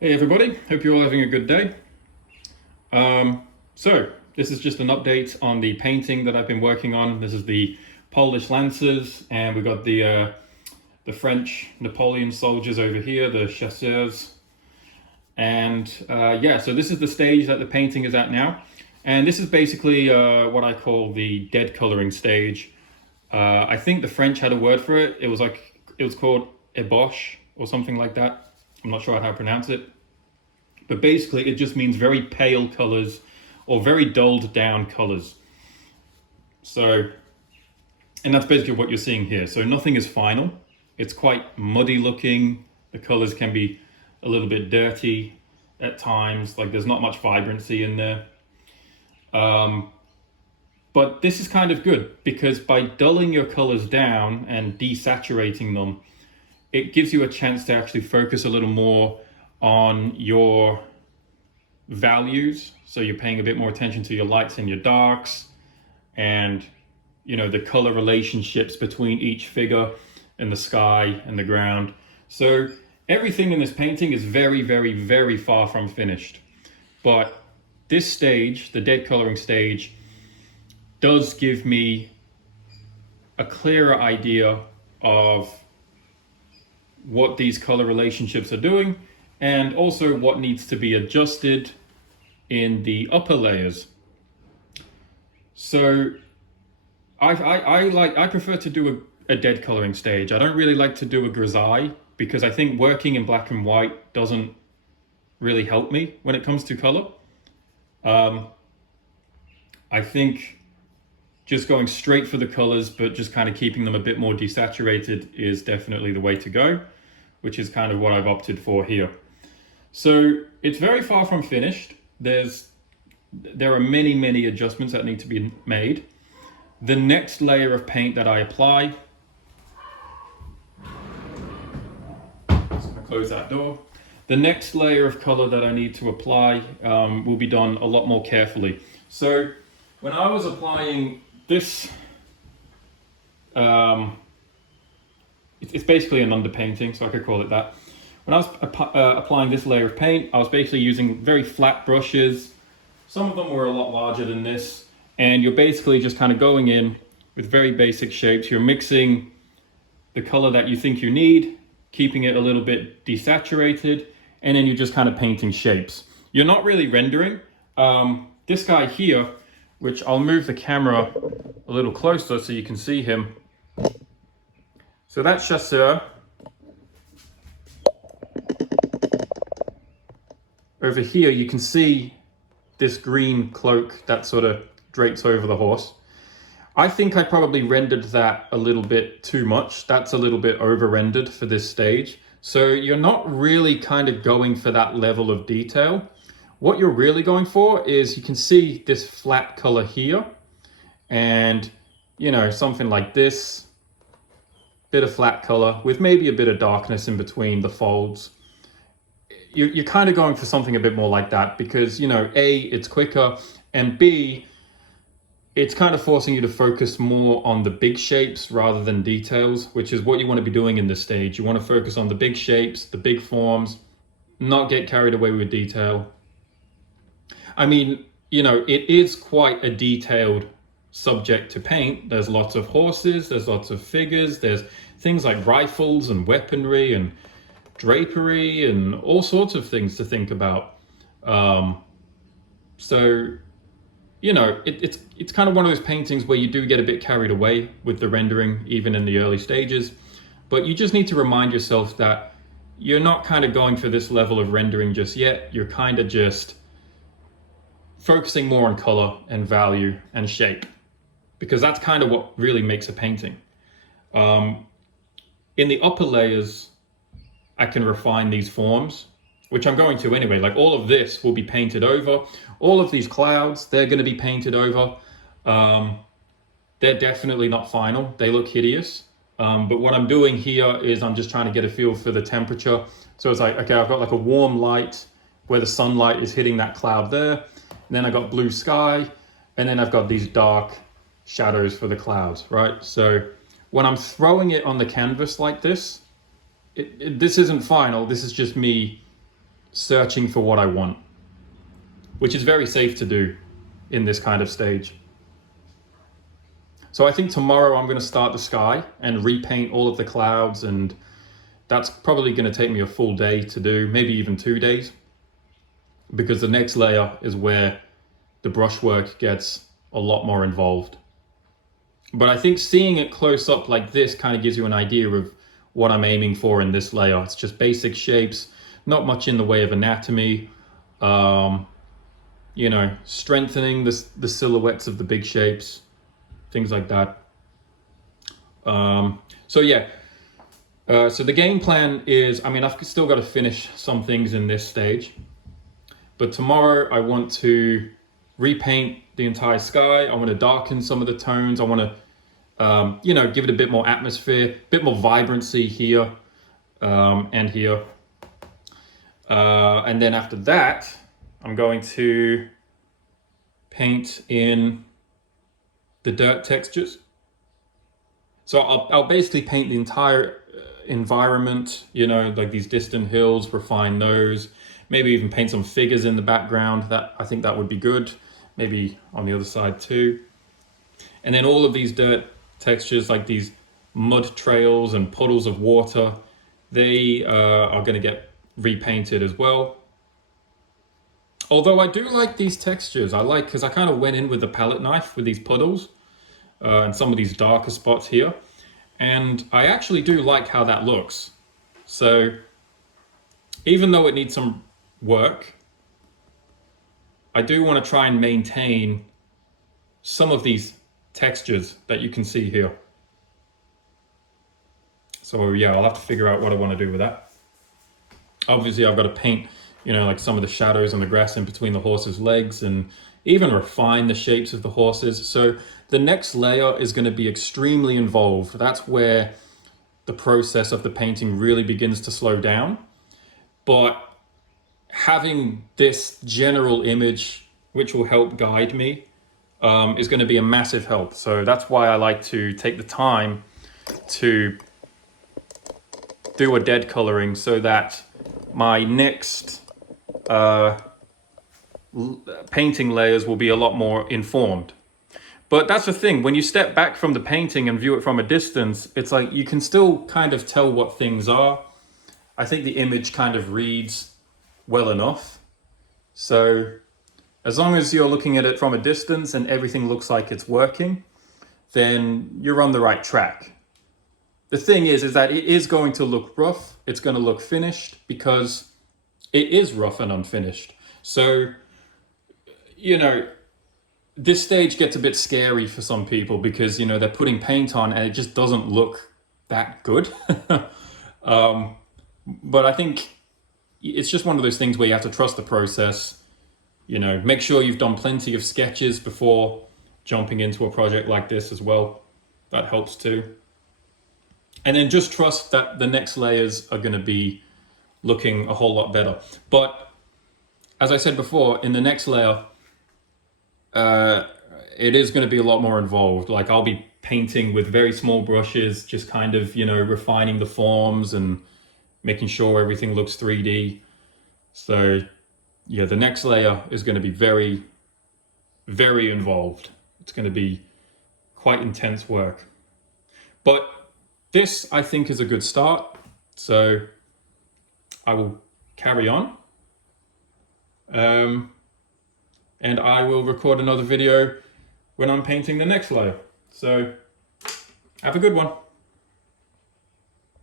Hey everybody, hope you're all having a good day. So this is just an update on the painting that I've been working on. This is the Polish Lancers, and we've got the French Napoleon soldiers over here, the chasseurs. And yeah, so this is the stage that the painting is at now. And this is basically what I call the dead coloring stage. I think the French had a word for it. It was called ébauche or something like that. I'm not sure how to pronounce it. But basically, it just means very pale colors or very dulled down colors. So, and that's basically what you're seeing here. So nothing is final. It's quite muddy looking. The colors can be a little bit dirty at times. Like there's not much vibrancy in there. But this is kind of good because by dulling your colors down and desaturating them, it gives you a chance to actually focus a little more on your values. So you're paying a bit more attention to your lights and your darks, and the color relationships between each figure and the sky and the ground. So everything in this painting is very, very, very far from finished. But this stage, the dead coloring stage, does give me a clearer idea of what these color relationships are doing, and also what needs to be adjusted in the upper layers. So I prefer to do a dead coloring stage. I don't really like to do a grisaille because I think working in black and white doesn't really help me when it comes to color. I think just going straight for the colors, but just kind of keeping them a bit more desaturated is definitely the way to go, which is kind of what I've opted for here. So it's very far from finished. There are many, many adjustments that need to be made. The next layer of paint that I apply, just gonna close that door. The next layer of color that I need to apply will be done a lot more carefully. So when I was applying this, it's basically an underpainting, so I could call it that. When I was applying this layer of paint, I was basically using very flat brushes. Some of them were a lot larger than this, and you're basically just kind of going in with very basic shapes. You're mixing the color that you think you need, keeping it a little bit desaturated, and then you're just kind of painting shapes. You're not really rendering. This guy here, which I'll move the camera a little closer so you can see him. So that chasseur over here, you can see this green cloak that sort of drapes over the horse. I think I probably rendered that a little bit too much. That's a little bit over rendered for this stage. So you're not really kind of going for that level of detail. What you're really going for is, you can see this flat color here, and something like this, bit of flat color with maybe a bit of darkness in between the folds. You're kind of going for something a bit more like that because, A, it's quicker, and B, it's kind of forcing you to focus more on the big shapes rather than details, which is what you want to be doing in this stage. You want to focus on the big shapes, the big forms, not get carried away with detail. I mean, it is quite a detailed subject to paint. There's lots of horses, there's lots of figures, there's things like rifles and weaponry and drapery and all sorts of things to think about. It's kind of one of those paintings where you do get a bit carried away with the rendering, even in the early stages. But you just need to remind yourself that you're not kind of going for this level of rendering just yet. You're kind of just focusing more on color and value and shape, because that's kind of what really makes a painting. In the upper layers, I can refine these forms, which I'm going to anyway. Like all of this will be painted over. All of these clouds, they're going to be painted over. They're definitely not final. They look hideous. But what I'm doing here is I'm just trying to get a feel for the temperature. So it's like, okay, I've got like a warm light where the sunlight is hitting that cloud there. And then I've got blue sky. And then I've got these dark shadows for the clouds, right? So when I'm throwing it on the canvas like this, this isn't final. This is just me searching for what I want, which is very safe to do in this kind of stage. So I think tomorrow I'm going to start the sky and repaint all of the clouds, and that's probably going to take me a full day to do, maybe even 2 days, because the next layer is where the brushwork gets a lot more involved. But I think seeing it close up like this kind of gives you an idea of what I'm aiming for in this layer. It's just basic shapes, not much in the way of anatomy, you know, strengthening the silhouettes of the big shapes, things like that. So yeah, so the game plan is, I mean, I've still got to finish some things in this stage, but tomorrow I want to repaint the entire sky. I want to darken some of the tones. I want to, you know, give it a bit more atmosphere, a bit more vibrancy here and here. And then after that, I'm going to paint in the dirt textures. So I'll basically paint the entire environment, you know, like these distant hills, refine those, maybe even paint some figures in the background. That, I think that would be good. Maybe on the other side too. And then all of these dirt textures, like these mud trails and puddles of water, they are going to get repainted as well. Although I do like these textures. I like, because I kind of went in with the palette knife with these puddles and some of these darker spots here. And I actually do like how that looks. So even though it needs some work, I do want to try and maintain some of these textures that you can see here. So yeah, I'll have to figure out what I want to do with that. Obviously I've got to paint, you know, like some of the shadows on the grass in between the horse's legs, and even refine the shapes of the horses. So the next layer is going to be extremely involved. That's where the process of the painting really begins to slow down. But having this general image, which will help guide me, is going to be a massive help. So that's why I like to take the time to do a dead coloring, so that my next painting layers will be a lot more informed. But that's the thing, when you step back from the painting and view it from a distance, it's like you can still kind of tell what things are. I think the image kind of reads well enough. So as long as you're looking at it from a distance and everything looks like it's working, then you're on the right track. The thing is that it is going to look rough. It's going to look finished because it is rough and unfinished. So, you know, this stage gets a bit scary for some people because, you know, they're putting paint on and it just doesn't look that good. But I think it's just one of those things where you have to trust the process. You know, make sure you've done plenty of sketches before jumping into a project like this as well. That helps too. And then just trust that the next layers are going to be looking a whole lot better. But as I said before, in the next layer, it is going to be a lot more involved. Like I'll be painting with very small brushes, just kind of, you know, refining the forms and making sure everything looks 3D. So yeah, the next layer is going to be very, very involved. It's going to be quite intense work. But this, I think, is a good start. So I will carry on. And I will record another video when I'm painting the next layer. So have a good one.